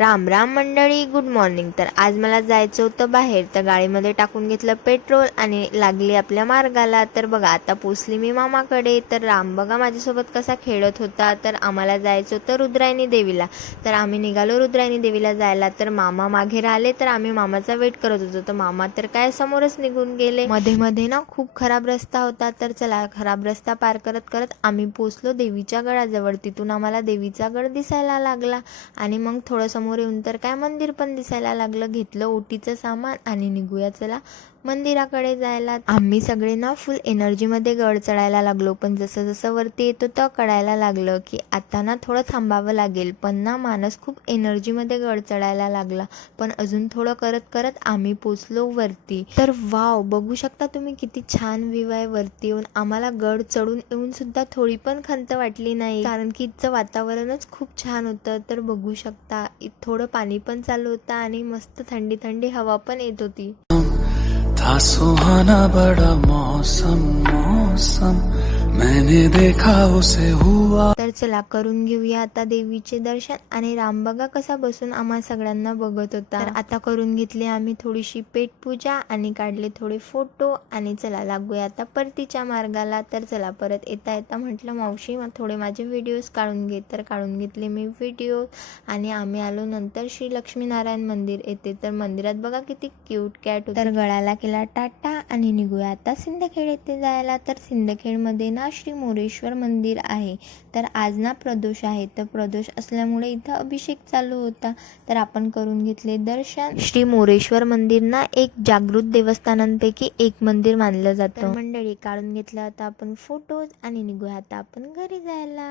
राम राम मंडळी good morning तर आज मला जायचं होतं बाहेर तर गाडीमध्ये टाकून घेतलं पेट्रोल आणि लागली आपल्या मार्गाला. तर बघा आता पोचली मी मामाकडे. तर राम बघा माझ्यासोबत कसा खेळत होता. तर आम्हाला जायचं होतं रुद्रायणी देवीला. तर आम्ही निघालो रुद्रायणी देवीला जायला. तर मामा मागे राहिले तर आम्ही मामाचा वेट करत होतो. तर मामा तर काय समोरच निघून गेले. मध्ये मध्ये ना खूप खराब रस्ता होता. तर चला खराब रस्ता पार करत करत आम्ही पोचलो देवीच्या गडाजवळ. तिथून आम्हाला देवीचा गड दिसायला लागला. आणि मग थोडं समोर येऊन तर काय मंदिर पण दिसायला लागलं. घेतलं ओटीचं सामान आणि निघूया. चला मंदिराकडे जायला. आम्ही सगळे ना फुल एनर्जीमध्ये गड चढायला लागलो. पण जसं जसं वरती येतो तर कळायला लागलं की आता ना थोडं थांबावं लागेल. पण ना माणूस खूप एनर्जीमध्ये गड चढायला लागला. पण अजून थोडं करत करत आम्ही पोचलो वरती. तर वाव बघू शकता तुम्ही किती छान व्ह्यू आहे वरती येऊन. आम्हाला गड चढून येऊन सुद्धा थोडी पण खंत वाटली नाही. कारण की इथचं वातावरणच खूप छान होतं. तर बघू शकता थोडं पाणी पण चालू होतं आणि मस्त थंडी थंडी हवा पण येत होती. था सुहाना बड़ा मौसम मौसम। मैंने देखा उसे हुआ तर चला करून घेऊया आता देवीचे दर्शन. आणि राम बघा कसा बसून आम्हा सगळ्यांना बघत होता. तर आता करून घेतली आम्ही थोडीशी पेट पूजा आणि काढले थोडे फोटो. आणि चला लागूया आता परतीच्या मार्गाला. तर चला परत येता येता म्हटलं मावशी मग थोडे माझे व्हिडिओज काढून घे. तर काढून घेतले मी व्हिडिओ आणि आम्ही आलो नंतर श्री लक्ष्मीनारायण मंदिर येते. तर मंदिरात बघा किती क्यूट कॅट तर गळाला केला टाटा आणि निघूया. आता सिंदखेड येथे जायला. तर सिंदखेडमध्ये ना श्री मोरेश्वर मंदिर आहे. तर आज ना प्रदोष आहे तर प्रदोष असल्यामुळे इथं अभिषेक चालू होता. तर आपण करून घेतले दर्शन. श्री मोरेश्वर मंदिर ना एक जागृत देवस्थानांपैकी एक मंदिर मानलं जातं. मंडळी काढून घेतलं आता आपण फोटोज आणि निघूया. आता आपण घरी जायला.